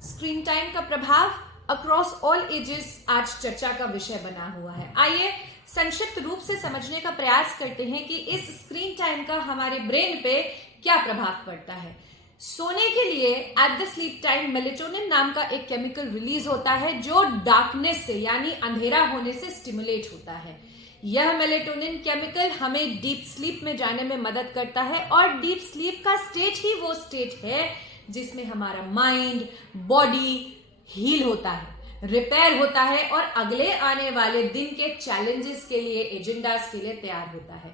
Screen time का प्रभाव across all ages आज चर्चा का विषय बना हुआ है। आइए संक्षिप्त रूप से समझने का प्रयास करते हैं कि इस स्क्रीन टाइम का हमारे ब्रेन पे क्या प्रभाव पड़ता है। सोने के लिए at the sleep time melatonin नाम का एक केमिकल रिलीज होता है जो डार्कनेस से यानी अंधेरा होने से स्टिमुलेट होता है। यह मेलेटोनिन केमिकल हमें डीप स्लीप में जाने में मदद करता है और डीप स्लीप का स्टेज ही वो स्टेज है जिसमें हमारा माइंड बॉडी हील होता है, रिपेयर होता है और अगले आने वाले दिन के चैलेंजेस के लिए, एजेंडास के लिए तैयार होता है।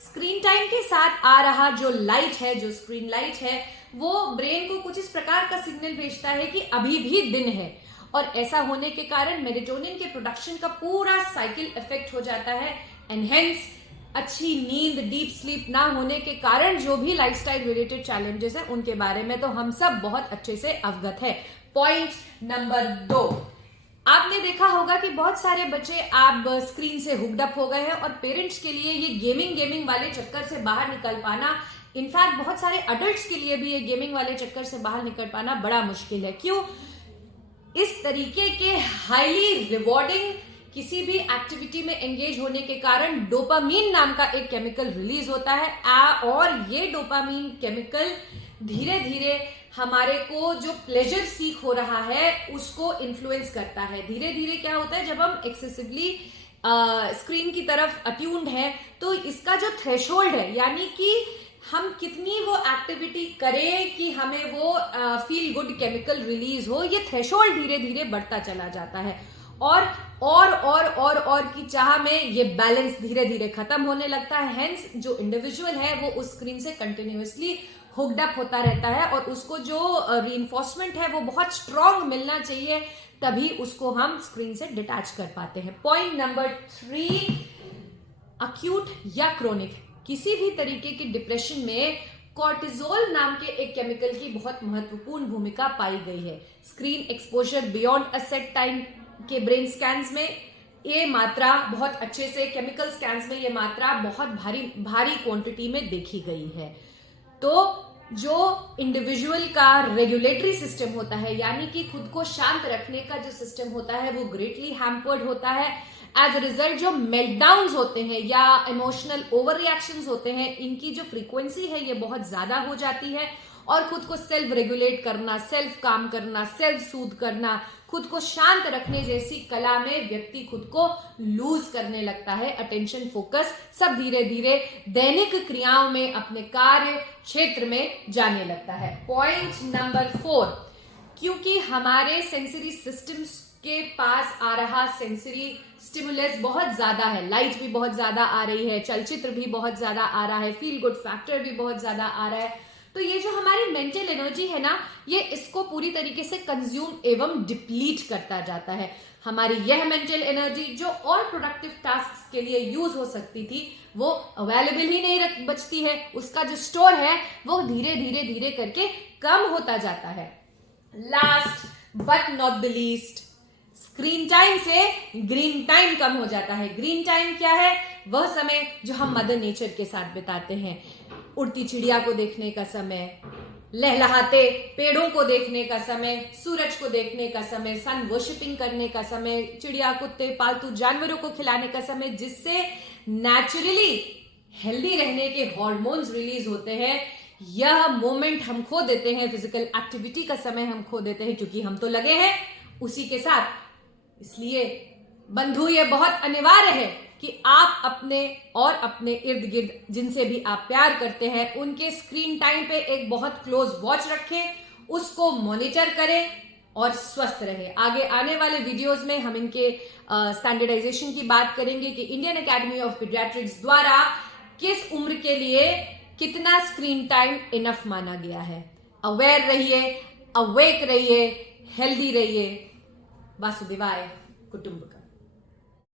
स्क्रीन टाइम के साथ आ रहा जो लाइट है, जो स्क्रीन लाइट है, वो ब्रेन को कुछ इस प्रकार का सिग्नल भेजता है कि अभी भी दिन है और ऐसा होने के कारण मेलेटोनिन के प्रोडक्शन का पूरा साइकिल इफेक्ट हो जाता है एंड हेंस अच्छी नींद, डीप स्लीप ना होने के कारण जो भी लाइफस्टाइल रिलेटेड चैलेंजेस हैं उनके बारे में तो हम सब बहुत अच्छे से अवगत है। पॉइंट नंबर 2, आपने देखा होगा कि बहुत सारे बच्चे आप स्क्रीन से हुक्ड अप हो गए हैं और पेरेंट्स के लिए ये गेमिंग वाले चक्कर से बाहर निकल पाना, इनफैक्ट बहुत सारे अडल्ट्स के लिए भी ये गेमिंग वाले चक्कर से बाहर निकल पाना बड़ा मुश्किल है। क्यों? इस तरीके के हाईली रिवॉर्डिंग किसी भी एक्टिविटी में एंगेज होने के कारण डोपामीन नाम का एक केमिकल रिलीज होता है और ये डोपामीन केमिकल धीरे धीरे हमारे को जो प्लेजर सीख हो रहा है उसको इन्फ्लुएंस करता है। धीरे धीरे क्या होता है, जब हम एक्सेसिवली स्क्रीन की तरफ अट्यून्ड है तो इसका जो थ्रेशोल्ड है यानी कि हम कितनी वो एक्टिविटी करें कि हमें वो फील गुड केमिकल रिलीज हो, ये थ्रेशोल्ड धीरे धीरे बढ़ता चला जाता है और की चाह में ये बैलेंस धीरे धीरे खत्म होने लगता है। हेंस जो इंडिविजुअल है वो उस स्क्रीन से कंटिन्यूअसली हुक्ड अप होता रहता है और उसको जो रीइंफोर्समेंट है वो बहुत स्ट्रांग मिलना चाहिए, तभी उसको हम स्क्रीन से डिटैच कर पाते हैं। पॉइंट नंबर 3, अक्यूट या क्रोनिक किसी भी तरीके की डिप्रेशन में कॉर्टिजोल नाम के एक केमिकल की बहुत महत्वपूर्ण भूमिका पाई गई है। Screen exposure beyond a set time के ब्रेन स्कैन्स में ये मात्रा बहुत अच्छे से, केमिकल स्कैन्स में ये मात्रा बहुत भारी क्वांटिटी में देखी गई है। तो जो इंडिविजुअल का रेगुलेटरी सिस्टम होता है यानी कि खुद को शांत रखने का जो सिस्टम होता है वो ग्रेटली हैम्पर्ड होता है। एज अ रिजल्ट जो मेल्टडाउन्स होते हैं या इमोशनल ओवर रिएक्शंस होते हैं, इनकी जो फ्रीक्वेंसी है ये बहुत ज्यादा हो जाती है और खुद को सेल्फ रेगुलेट करना, सेल्फ काम करना, सेल्फ सूद करना, खुद को शांत रखने जैसी कला में व्यक्ति खुद को लूज करने लगता है। अटेंशन, फोकस सब धीरे धीरे दैनिक क्रियाओं में अपने कार्य क्षेत्र में जाने लगता है। पॉइंट नंबर 4, क्योंकि हमारे सेंसरी सिस्टम्स के पास आ रहा सेंसरी स्टिमुलस बहुत ज्यादा है, लाइट भी बहुत ज्यादा आ रही है, चलचित्र भी बहुत ज्यादा आ रहा है, फील गुड फैक्टर भी बहुत ज्यादा आ रहा है, तो ये जो हमारी मेंटल एनर्जी है ना, ये इसको पूरी तरीके से कंज्यूम एवं डिप्लीट करता जाता है। हमारी यह मेंटल एनर्जी जो और प्रोडक्टिव टास्क के लिए यूज हो सकती थी वो अवेलेबल ही नहीं बचती है, उसका जो स्टोर है वो धीरे धीरे करके कम होता जाता है। Last but not the least, screen time से ग्रीन टाइम कम हो जाता है। ग्रीन टाइम क्या है? वह समय जो हम मदर नेचर के साथ बिताते हैं, उड़ती चिड़िया को देखने का समय, लहलहाते पेड़ों को देखने का समय, सूरज को देखने का समय, सन वर्शिपिंग करने का समय, चिड़िया, कुत्ते, पालतू जानवरों को खिलाने का समय, जिससे नेचुरली हेल्दी रहने के हॉर्मोन्स रिलीज होते हैं। यह मोमेंट हम खो देते हैं, फिजिकल एक्टिविटी का समय हम खो देते हैं क्योंकि हम तो लगे हैं उसी के साथ। इसलिए बंधु ये बहुत अनिवार्य है कि आप अपने और अपने इर्द गिर्द जिनसे भी आप प्यार करते हैं उनके स्क्रीन टाइम पे एक बहुत क्लोज वॉच रखें, उसको मॉनिटर करें और स्वस्थ रहे। आगे आने वाले वीडियोस में हम इनके स्टैंडर्डाइजेशन की बात करेंगे कि इंडियन एकेडमी ऑफ पीडियाट्रिक्स द्वारा किस उम्र के लिए कितना स्क्रीन टाइम इनफ माना गया है। अवेयर रहिए, अवेक रहिए, हेल्दी रहिए। वासुदेवाय कुटुंबकम।